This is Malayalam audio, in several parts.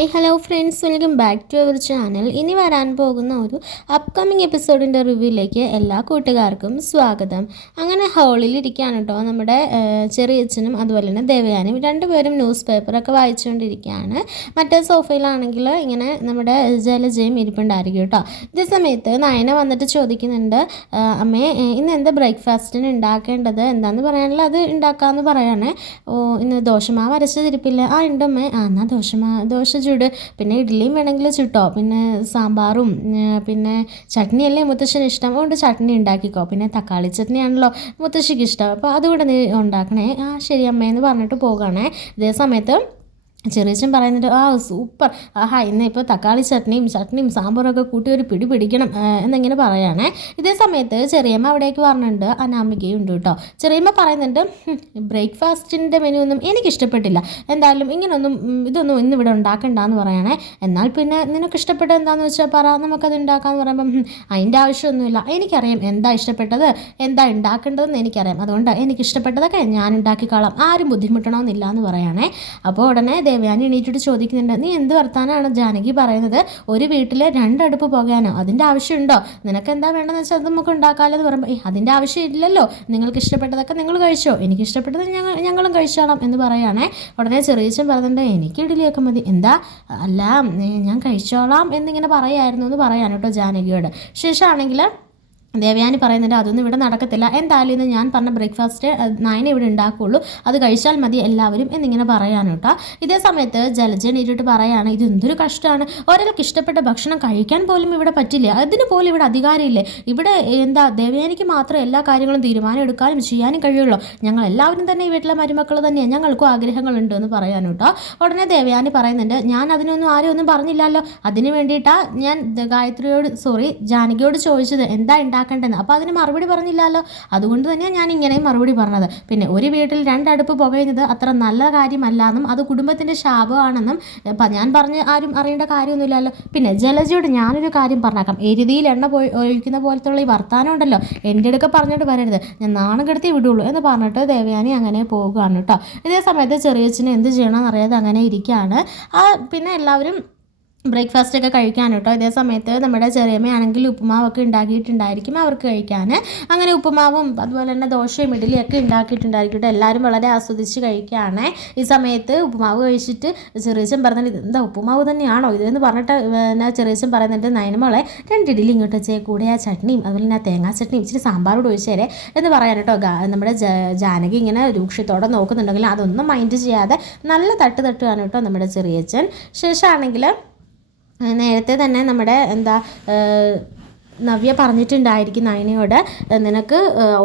Hi hello friends. Welcome back to our channel. ഇനി വരാൻ പോകുന്ന ഒരു അപ്കമിങ് എപ്പിസോഡിന്റെ റിവ്യൂയിലേക്ക് എല്ലാ കൂട്ടുകാർക്കും സ്വാഗതം. അങ്ങനെ ഹാളിൽ ഇരിക്കുകയാണ് കേട്ടോ നമ്മുടെ ചെറിയച്ഛനും അതുപോലെ തന്നെ ദേവയാനും രണ്ടുപേരും ന്യൂസ് പേപ്പറൊക്കെ വായിച്ചുകൊണ്ടിരിക്കുകയാണ്. മറ്റേ സോഫയിലാണെങ്കിൽ ഇങ്ങനെ നമ്മുടെ ജലജയും ഇരിപ്പുണ്ടായിരിക്കും കേട്ടോ ഇതേ സമയത്ത് നയന വന്നിട്ട് ചോദിക്കുന്നുണ്ട് "ആ, അമ്മേ ഇന്ന് എന്താ ബ്രേക്ക്ഫാസ്റ്റിന് ഉണ്ടാക്കേണ്ടത്? എന്താണെന്ന് പറയാനുള്ള അത് ഉണ്ടാക്കാമെന്ന് പറയാണ്. ഓ ഇന്ന് ദോശമാവ് അരച്ചതിരിപ്പില്ല ആ ഉണ്ടമ്മേ. ആ എന്നാൽ ദോശമാ ദോശ ചൂട് പിന്നെ ഇഡ്ഡലിയും വേണമെങ്കിൽ ചുട്ടോ. പിന്നെ സാമ്പാറും പിന്നെ ചട്നിയല്ലേ മുത്തശ്ശന് ഇഷ്ടം. അതുകൊണ്ട് ചട്നി ഉണ്ടാക്കിക്കോ. പിന്നെ തക്കാളി ചട്നിയാണല്ലോ മുത്തശ്ശിക്ക് ഇഷ്ടം. അപ്പോൾ അതുകൂടെ നീ ഉണ്ടാക്കണേ. ആ ശരി അമ്മയെന്ന് പറഞ്ഞിട്ട് പോകണേ. ഇതേ സമയത്ത് ചെറിയച്ഛൻ പറയുന്നുണ്ട് ആ സൂപ്പർ. ആഹാ ഇന്ന് ഇപ്പോൾ തക്കാളി ചട്നിയും ചട്നിയും സാമ്പാറൊക്കെ കൂട്ടി ഒരു പിടി പിടിക്കണം എന്നിങ്ങനെ പറയുകയാണേ ഇതേ സമയത്ത് ചെറിയമ്മ അവിടേക്ക് പറഞ്ഞിട്ടുണ്ട് അനാമികയും ഉണ്ട് കേട്ടോ. ചെറിയമ്മ പറയുന്നുണ്ട് ബ്രേക്ക്ഫാസ്റ്റിന്റെ മെനു ഒന്നും എനിക്ക് ഇഷ്ടപ്പെട്ടില്ല എന്തായാലും ഇങ്ങനൊന്നും ഇതൊന്നും ഇന്ന് ഇവിടെ ഉണ്ടാക്കണ്ടെന്ന് പറയണേ. എന്നാൽ പിന്നെ നിനക്ക് ഇഷ്ടപ്പെട്ട എന്താണെന്ന് വെച്ചാൽ പറ നമുക്കത് ഉണ്ടാക്കാമെന്ന് പറയുമ്പം "ഹും, അതിന്റെ ആവശ്യമൊന്നുമില്ല. എനിക്കറിയാം എന്താ ഇഷ്ടപ്പെട്ടത് എന്താ ഉണ്ടാക്കേണ്ടതെന്ന് എനിക്കറിയാം. അതുകൊണ്ട് എനിക്ക് ഇഷ്ടപ്പെട്ടതൊക്കെ ഞാൻ ഉണ്ടാക്കിക്കോളാം. ആരും ബുദ്ധിമുട്ടണമെന്നില്ല എന്ന് പറയുകയാണേ അപ്പോൾ ഉടനെ ദേവയാനി എണീറ്റിട്ട് ചോദിക്കുന്നുണ്ട് നീ എന്ത് വർത്താനാണ് ജാനകി പറയുന്നത്? ഒരു വീട്ടിലെ രണ്ടടുപ്പ് പോകാനോ അതിന്റെ ആവശ്യമുണ്ടോ? നിനക്ക് എന്താ വേണ്ടതെന്ന് വെച്ചാൽ അത് നമുക്ക് ഉണ്ടാക്കാമല്ലോ എന്ന് പറയുമ്പോൾ ഏയ് അതിന്റെ ആവശ്യമില്ലല്ലോ. നിങ്ങൾക്ക് ഇഷ്ടപ്പെട്ടതൊക്കെ നിങ്ങൾ കഴിച്ചോ. എനിക്ക് ഇഷ്ടപ്പെട്ടത് ഞങ്ങൾ ഞങ്ങളും കഴിച്ചോളാം. എന്ന് പറയുകയാണേ ഉടനെ ചെറിയച്ചൻ പറയുന്നുണ്ട് എനിക്ക് ഇഡ്ഡലിയൊക്കെ മതി. എന്താ? അല്ല ഞാൻ കഴിച്ചോളാം എന്നിങ്ങനെ പറയായിരുന്നു എന്ന് പറയാൻ ജാനകിയോട്. ശേഷമാണെങ്കിൽ ദേവയാനി പറയുന്നുണ്ട് അതൊന്നും ഇവിടെ നടക്കത്തില്ല. എന്തായാലും ഇന്ന് ഞാൻ പറഞ്ഞ ബ്രേക്ക്ഫാസ്റ്റ് നയന ഇവിടെ ഉണ്ടാക്കുകയുള്ളൂ. അത് കഴിച്ചാൽ മതി എല്ലാവരും എന്നിങ്ങനെ പറയാൻ കേട്ടോ. ഇതേ സമയത്ത് ജലജൻ ഇരുട്ട് പറയാണ് ഇത് എന്തൊരു കഷ്ടമാണ്. ഒരാൾക്ക് ഇഷ്ടപ്പെട്ട ഭക്ഷണം കഴിക്കാൻ പോലും ഇവിടെ പറ്റില്ല. അതിന് പോലും ഇവിടെ അധികാരമില്ലേ? ഇവിടെ എന്താ ദേവയാനിക്ക് മാത്രം എല്ലാ കാര്യങ്ങളും തീരുമാനം എടുക്കാനും ചെയ്യാനും കഴിയുള്ളൂ. ഞങ്ങൾ എല്ലാവരും തന്നെ ഈ വീട്ടിലെ മരുമക്കൾ തന്നെയാണ് ഞങ്ങൾക്കും ആഗ്രഹങ്ങളുണ്ട് എന്ന് പറയാൻ കേട്ടോ. ഉടനെ ദേവയാനി പറയുന്നുണ്ട് ഞാൻ അതിനൊന്നും ആരും ഒന്നും പറഞ്ഞില്ലല്ലോ. അതിന് വേണ്ടിയിട്ടാണ് ഞാൻ ഗായത്രിയോട് സോറി ജാനകിയോട് ചോദിച്ചത്. എന്താ ഉണ്ടാക്കേണ്ടതെന്ന് അപ്പോൾ അതിന് മറുപടി പറഞ്ഞില്ലല്ലോ. അതുകൊണ്ട് തന്നെയാണ് ഞാൻ ഇങ്ങനെയും മറുപടി പറഞ്ഞത്. പിന്നെ ഒരു വീട്ടിൽ രണ്ടടുപ്പ് പുകയുന്നത് അത്ര നല്ല കാര്യമല്ലാന്നും അത് കുടുംബത്തിന്റെ ശാപമാണെന്നും ഞാൻ പറഞ്ഞ് ആരും അറിയേണ്ട കാര്യമൊന്നുമില്ലല്ലോ. പിന്നെ ജലജയോട് ഞാനൊരു കാര്യം പറഞ്ഞേക്കാം. എരുതിയിൽ എണ്ണ പോയി ഒഴിക്കുന്ന പോലത്തുള്ള ഈ വർത്താനം ഉണ്ടല്ലോ. എന്റെ അടുക്ക പറഞ്ഞിട്ട് വരരുത്. ഞാൻ നാണം കെടുത്തി വിടുള്ളൂ എന്ന് പറഞ്ഞിട്ട് ദേവയാനി അങ്ങനെ പോകുകയാണ് കേട്ടോ. ഇതേ സമയത്ത് ചെറിയച്ഛന് എന്ത് ചെയ്യണമെന്ന് അറിയാതെ അങ്ങനെ ഇരിക്കുകയാണ് ആ പിന്നെ എല്ലാവരും ബ്രേക്ക്ഫാസ്റ്റ് ഒക്കെ കഴിക്കാൻ കേട്ടോ. ഇതേ സമയത്ത് നമ്മുടെ ചെറിയമ്മയാണെങ്കിൽ ഉപ്പുമാവൊക്കെ ഉണ്ടാക്കിയിട്ടുണ്ടായിരിക്കും അവർക്ക് കഴിക്കാൻ. അങ്ങനെ ഉപ്പുമാവും അതുപോലെ തന്നെ ദോശയും ഇഡ്ഡലിയും ഒക്കെ ഉണ്ടാക്കിയിട്ടുണ്ടായിരിക്കും കേട്ടോ. എല്ലാവരും വളരെ ആസ്വദിച്ച് കഴിക്കുകയാണ്. ഈ സമയത്ത് ഉപ്പുമാവ് കഴിച്ചിട്ട് ചെറിയച്ചൻ പറഞ്ഞാൽ ഇത് എന്താ ഉപ്പുമാവ് തന്നെയാണോ ഇതെന്ന് പറഞ്ഞിട്ട് പിന്നെ ചെറിയച്ചൻ പറയുന്നുണ്ട് നയനമോളെ രണ്ട് ഇഡ്ഡലി ഇങ്ങോട്ട് വെച്ചേ കൂടെ ആ ചട്നിയും അതുപോലെ തന്നെ തേങ്ങാ ചട്നിയും ഇച്ചിരി സാമ്പാറോട് ഒഴിച്ചേരെ എന്ന് പറയാൻ കേട്ടോ. നമ്മുടെ ജാനകി ഇങ്ങനെ രൂക്ഷത്തോടെ നോക്കുന്നുണ്ടെങ്കിൽ അതൊന്നും മൈൻഡ് ചെയ്യാതെ നല്ല തട്ട് തട്ടുകയാണ് കേട്ടോ നമ്മുടെ ചെറിയച്ചൻ ശേഷമാണെങ്കിൽ നേരത്തെ തന്നെ നമ്മുടെ എന്താ നവ്യ പറഞ്ഞിട്ടുണ്ടായിരിക്കും നയനയോട് നിനക്ക്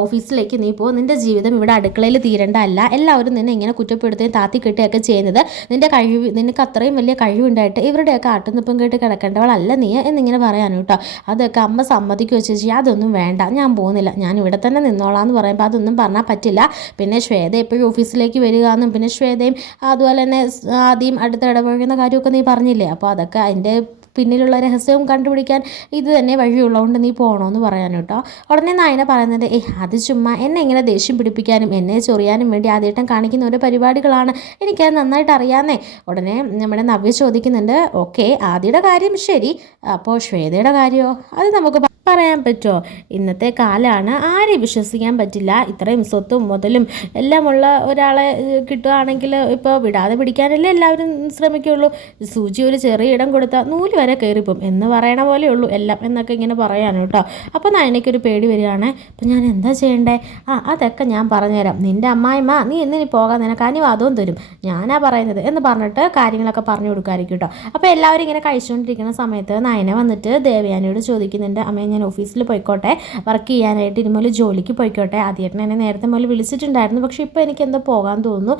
ഓഫീസിലേക്ക് നീ പോ. നിന്റെ ജീവിതം ഇവിടെ അടുക്കളയിൽ തീരേണ്ടതല്ല. എല്ലാവരും നിന്നെ ഇങ്ങനെ കുറ്റപ്പെടുത്തുകയും താത്തി കെട്ടുകയൊക്കെ ചെയ്യുന്നത് നിന്റെ കഴിവ് നിനക്ക് അത്രയും വലിയ കഴിവുണ്ടായിട്ട് ഇവരുടെയൊക്കെ ആട്ടുനിപ്പം കേട്ട് കിടക്കേണ്ടവളല്ല നീ എന്നിങ്ങനെ പറയാനും കേട്ടോ അതൊക്കെ അമ്മ സമ്മതിക്കുക ചേച്ചി അതൊന്നും വേണ്ട. ഞാൻ പോകുന്നില്ല. ഞാൻ ഇവിടെ തന്നെ നിന്നോളാം എന്ന് പറയുമ്പോൾ അതൊന്നും പറഞ്ഞാൽ പറ്റില്ല. പിന്നെ ശ്വേത എപ്പോഴും ഓഫീസിലേക്ക് വരിക എന്നും പിന്നെ ശ്വേതയും അതുപോലെ തന്നെ ആദ്യം അടുത്ത് ഇടപഴകുന്ന കാര്യമൊക്കെ നീ പറഞ്ഞില്ലേ? അപ്പോൾ അതൊക്കെ അതിന്റെ പിന്നിലുള്ള രഹസ്യവും കണ്ടുപിടിക്കാൻ ഇത് തന്നെ വഴിയുള്ളതുകൊണ്ട് നീ പോകണമെന്ന് പറയാൻ കേട്ടോ ഉടനെ നായന പറയുന്നുണ്ട് ഏ അത് ചുമ്മാ. എന്നെ ഇങ്ങനെ ദേഷ്യം പിടിപ്പിക്കാനും എന്നെ ചൊറിയാനും വേണ്ടി ആദ്യമായിട്ടും കാണിക്കുന്ന ഓരോ പരിപാടികളാണ്. എനിക്കത് നന്നായിട്ട് അറിയാമെന്നേ ഉടനെ നമ്മുടെ നവ്യ ചോദിക്കുന്നുണ്ട് ഓക്കെ ആദ്യയുടെ കാര്യം ശരി. അപ്പോൾ ശ്വേതയുടെ കാര്യമോ അത് നമുക്ക് പറയാൻ പറ്റുമോ ഇന്നത്തെ കാലമാണ് ആരെയും വിശ്വസിക്കാൻ പറ്റില്ല. ഇത്രയും സ്വത്തും മുതലും എല്ലാമുള്ള ഒരാളെ കിട്ടുകയാണെങ്കിൽ ഇപ്പോൾ വിടാതെ പിടിക്കാനല്ലേ എല്ലാവരും ശ്രമിക്കുകയുള്ളൂ. സൂചി ഒരു ചെറിയ ഇടം കൊടുത്താൽ നൂൽ വരെ കയറിപ്പോവും എന്ന് പറയണ പോലെ ഉള്ളൂ എല്ലാം എന്നൊക്കെ ഇങ്ങനെ പറയാനോ കേട്ടോ. അപ്പോൾ നയനയ്ക്കൊരു പേടി വരികയാണ്. അപ്പം ഞാൻ എന്താ ചെയ്യണ്ടേ? ആ അതൊക്കെ ഞാൻ പറഞ്ഞുതരാം. നിന്റെ അമ്മായിമ്മ നീ എന്നിനി പോകാൻ നിനക്ക് അനുവാദവും തരും. ഞാനാ പറയുന്നത് എന്ന് പറഞ്ഞിട്ട് കാര്യങ്ങളൊക്കെ പറഞ്ഞു കൊടുക്കാമായിരിക്കും കേട്ടോ. അപ്പോൾ എല്ലാവരും ഇങ്ങനെ കഴിച്ചുകൊണ്ടിരിക്കുന്ന സമയത്ത് നയന വന്നിട്ട് ദേവയാനിയോട് ചോദിക്കുന്നുണ്ട്. അമ്മേ ഞാൻ ഓഫീസിൽ പോയിക്കോട്ടെ വർക്ക് ചെയ്യാനായിട്ട് ഇനിമോൽ ജോലിക്ക് പോയിക്കോട്ടെ. ആദ്യമായിട്ട് എന്നെ നേരത്തെ മുതൽ വിളിച്ചിട്ടുണ്ടായിരുന്നു. പക്ഷേ ഇപ്പോൾ എനിക്ക് എന്തോ പോകാൻ തോന്നുന്നു.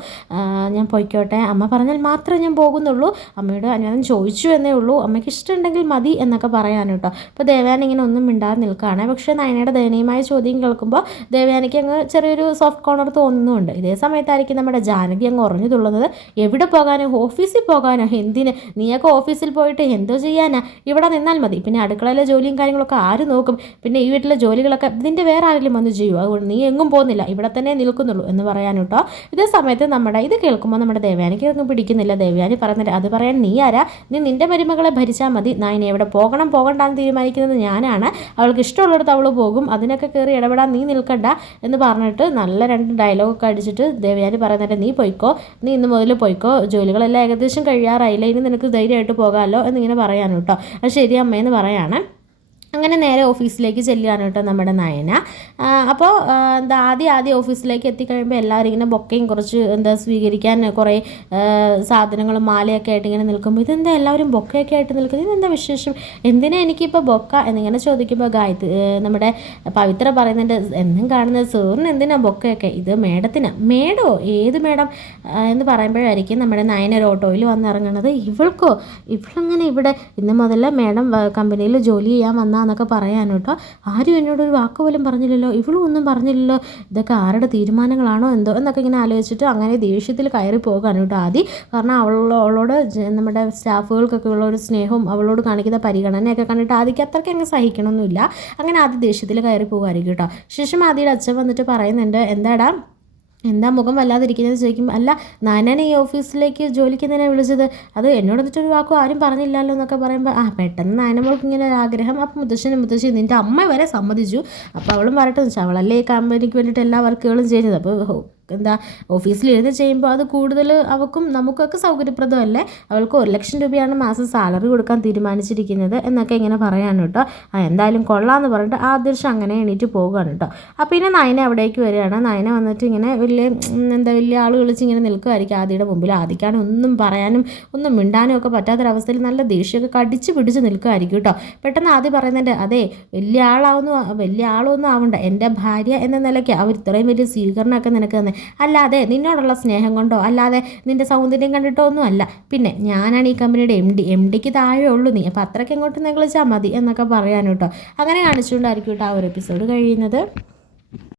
ഞാൻ പോയിക്കോട്ടെ. അമ്മ പറഞ്ഞാൽ മാത്രമേ ഞാൻ പോകുന്നുള്ളൂ. അമ്മയോട് അനുവാദം ചോദിച്ചു എന്നേ ഉള്ളൂ. അമ്മയ്ക്ക് ഇഷ്ടമുണ്ടെങ്കിൽ മതി എന്നൊക്കെ പറയാൻ കേട്ടോ. ഇപ്പോൾ ദേവയാന ഇങ്ങനെ ഒന്നും മിണ്ടാതെ നിൽക്കുകയാണ്. പക്ഷേ നയനയുടെ ദയനീയമായ ചോദ്യം കേൾക്കുമ്പോൾ ദേവയാനിക്ക് അങ്ങ് ചെറിയൊരു സോഫ്റ്റ് കോർണർ തോന്നുന്നുണ്ട്. ഇതേ സമയത്തായിരിക്കും നമ്മുടെ ജാനകി അങ്ങ് ഉറഞ്ഞു തുള്ളുന്നത്. എവിടെ പോകാനോ? ഓഫീസിൽ പോകാനോ? എന്തിന്? നീയൊക്കെ ഓഫീസിൽ പോയിട്ട് എന്തോ ചെയ്യാനാ? ഇവിടെ നിന്നാൽ മതി. പിന്നെ അടുക്കളയിലെ ജോലിയും കാര്യങ്ങളൊക്കെ ആര് നോക്കും. പിന്നെ ഈ വീട്ടിലെ ജോലികളൊക്കെ ഇതിന്റെ വേറെ ആരെങ്കിലും വന്ന് ചെയ്യുമോ അതുകൊണ്ട് നീ എങ്ങും പോകുന്നില്ല. ഇവിടെ തന്നെ നിൽക്കുന്നുള്ളൂ എന്ന് പറയാൻ കേട്ടോ. ഇതേ സമയത്ത് നമ്മുടെ ഇത് കേൾക്കുമ്പോൾ നമ്മുടെ ദേവയാനിക്ക് ഒന്നും പിടിക്കുന്നില്ല. ദേവയാനി പറയുന്നില്ല അത് പറയാൻ നീ ആരാ? നീ നിന്റെ മരുമകളെ ഭരിച്ചാൽ മതി. നയന എവിടെ പോകണം പോകണ്ടെന്ന് തീരുമാനിക്കുന്നത് ഞാനാണ്. അവൾക്ക് ഇഷ്ടമുള്ളിടത്ത് അവൾ പോകും. അതിനൊക്കെ കയറി ഇടപെടാൻ നീ നിൽക്കണ്ട. എന്ന് പറഞ്ഞിട്ട് നല്ല രണ്ട് ഡയലോഗൊക്കെ അടിച്ചിട്ട് ദേവയാനി പറയുന്നുണ്ട് നീ പോയിക്കോ. നീ ഇന്ന് മുതൽ പോയിക്കോ. ജോലികളെല്ലാം ഏകദേശം കഴിയാറായില്ല? ഇനി നിനക്ക് ധൈര്യമായിട്ട് പോകാമല്ലോ എന്നിങ്ങനെ പറയാൻ കേട്ടോ. അത് ശരി അമ്മയെന്ന് അങ്ങനെ നേരെ ഓഫീസിലേക്ക് ചെല്ലുകയാണ് കേട്ടോ നമ്മുടെ നയന. അപ്പോൾ എന്താ ആദ്യം ആദ്യം ഓഫീസിലേക്ക് എത്തിക്കഴിയുമ്പോൾ എല്ലാവരും ഇങ്ങനെ ബൊക്കയും കുറച്ച് എന്താ സ്വീകരിക്കാൻ കുറേ സാധനങ്ങളും മാലയൊക്കെ ആയിട്ട് ഇങ്ങനെ നിൽക്കുമ്പോൾ ഇതെന്താ എല്ലാവരും ബൊക്കയൊക്കെ ആയിട്ട് നിൽക്കുന്നത്? ഇതെന്താ വിശേഷം? എന്തിനാ എനിക്കിപ്പോൾ ബൊക്ക എന്നിങ്ങനെ ചോദിക്കുമ്പോൾ ഗായത്രി നമ്മുടെ പവിത്ര പറയുന്നുണ്ട് എന്നും കാണുന്നത് സോറിന് എന്തിനാ ബൊക്കയൊക്കെ? ഇത് മേഡത്തിന്. മേഡോ? ഏത് മേഡം? എന്ന് പറയുമ്പോഴായിരിക്കും നമ്മുടെ നയന ഒരു ഓട്ടോയിൽ വന്നിറങ്ങുന്നത് ഇവൾക്കോ? ഇവളങ്ങനെ ഇവിടെ ഇന്ന് മുതൽ മേഡം കമ്പനിയിൽ ജോലി ചെയ്യാൻ വന്ന എന്നൊക്കെ പറയാൻ കേട്ടോ. ആരും എന്നോട് ഒരു വാക്ക് പോലും പറഞ്ഞില്ലല്ലോ. ഇവളും ഒന്നും പറഞ്ഞില്ലല്ലോ. ഇതൊക്കെ ആരുടെ തീരുമാനങ്ങളാണോ എന്തോ എന്നൊക്കെ ഇങ്ങനെ ആലോചിച്ചിട്ട് അങ്ങനെ ദേഷ്യത്തിൽ കയറി പോകാൻ കേട്ടോ ആദ്യം കാരണം അവളോട് നമ്മുടെ സ്റ്റാഫുകൾക്കൊക്കെ ഉള്ള ഒരു സ്നേഹവും അവളോട് കാണിക്കുന്ന പരിഗണനയൊക്കെ കണ്ടിട്ട് ആദ്യക്ക് അത്രയ്ക്ക് അങ്ങ് സഹിക്കണമൊന്നുമില്ല. അങ്ങനെ ആദ്യം ദേഷ്യത്തിൽ കയറി പോകുമായിരിക്കും കേട്ടോ. ശേഷം ആദ്യയുടെ അച്ഛൻ വന്നിട്ട് പറയുന്നുണ്ട് എന്താടാ എന്താ മുഖം വല്ലാതിരിക്കുന്നത് ചോദിക്കും അല്ല നാനാണ് ഈ ഓഫീസിലേക്ക് ജോലിക്ക് എന്തിനാണ് വിളിച്ചത്? അത് എന്നോട് എന്നിട്ടൊരു വാക്കും ആരും പറഞ്ഞില്ലല്ലോ എന്നൊക്കെ പറയുമ്പോൾ ആ പെട്ടെന്ന് നാനമ്മൾക്ക് ഇങ്ങനെ ഒരു ആഗ്രഹം. അപ്പം മുത്തശ്ശനും മുത്തശ്ശി നിന്റെ അമ്മ വരെ സമ്മതിച്ചു. അപ്പോൾ അവളും പറയട്ടെ അവളല്ലേ ഈ കമ്പനിക്ക് വേണ്ടിയിട്ട് എല്ലാ വർക്കുകളും ചെയ്യുന്നത് അപ്പോൾ എന്താ ഓഫീസിൽ ഇരുന്ന് ചെയ്യുമ്പോൾ അത് കൂടുതൽ അവൾക്കും നമുക്കൊക്കെ സൗകര്യപ്രദമല്ലേ? അവൾക്ക് ഒരു ലക്ഷം രൂപയാണ് മാസം സാലറി കൊടുക്കാൻ തീരുമാനിച്ചിരിക്കുന്നത് എന്നൊക്കെ ഇങ്ങനെ പറയാണ് കേട്ടോ. ആ എന്തായാലും കൊള്ളാമെന്ന് പറഞ്ഞിട്ട് ആ ദൃശ്യം അങ്ങനെ എണീറ്റ് പോകുകയാണ് കേട്ടോ. അപ്പോൾ പിന്നെ നയന അവിടേക്ക് വരികയാണ്. നയന വന്നിട്ട് ഇങ്ങനെ വലിയ എന്താ വലിയ ആൾ വിളിച്ച് ഇങ്ങനെ നിൽക്കുമായിരിക്കും ആദിയുടെ മുമ്പിൽ. ആദിക്കാനും ഒന്നും പറയാനും ഒന്നും മിണ്ടാനും ഒക്കെ പറ്റാത്തൊരവസ്ഥയിൽ നല്ല ദേഷ്യമൊക്കെ കടിച്ച് പിടിച്ച് നിൽക്കുമായിരിക്കും കേട്ടോ. പെട്ടെന്ന് ആദ്യം പറയുന്നുണ്ട് അതെ വലിയ ആളാവുന്നു വലിയ ആളൊന്നും ആവണ്ട. എന്റെ ഭാര്യ എന്ന നിലയ്ക്ക് അവർ ഇത്രയും വലിയ സ്വീകരണമൊക്കെ നിനക്ക് തന്നെ. അല്ലാതെ നിന്നോടുള്ള സ്നേഹം കൊണ്ടോ അല്ലാതെ നിന്റെ സൗന്ദര്യം കണ്ടിട്ടോ ഒന്നും അല്ല പിന്നെ ഞാനാണ് ഈ കമ്പനിയുടെ എം ഡി എം ഡിക്ക് താഴെ ഉള്ളൂ നീ. അപ്പോൾ അത്രയ്ക്ക് എങ്ങോട്ട് നിങ്ങൾ മതി എന്നൊക്കെ പറയാൻ കേട്ടോ. അങ്ങനെ കാണിച്ചുകൊണ്ടായിരിക്കും കേട്ടോ ആ ഒരു എപ്പിസോഡ് കഴിയുന്നത്.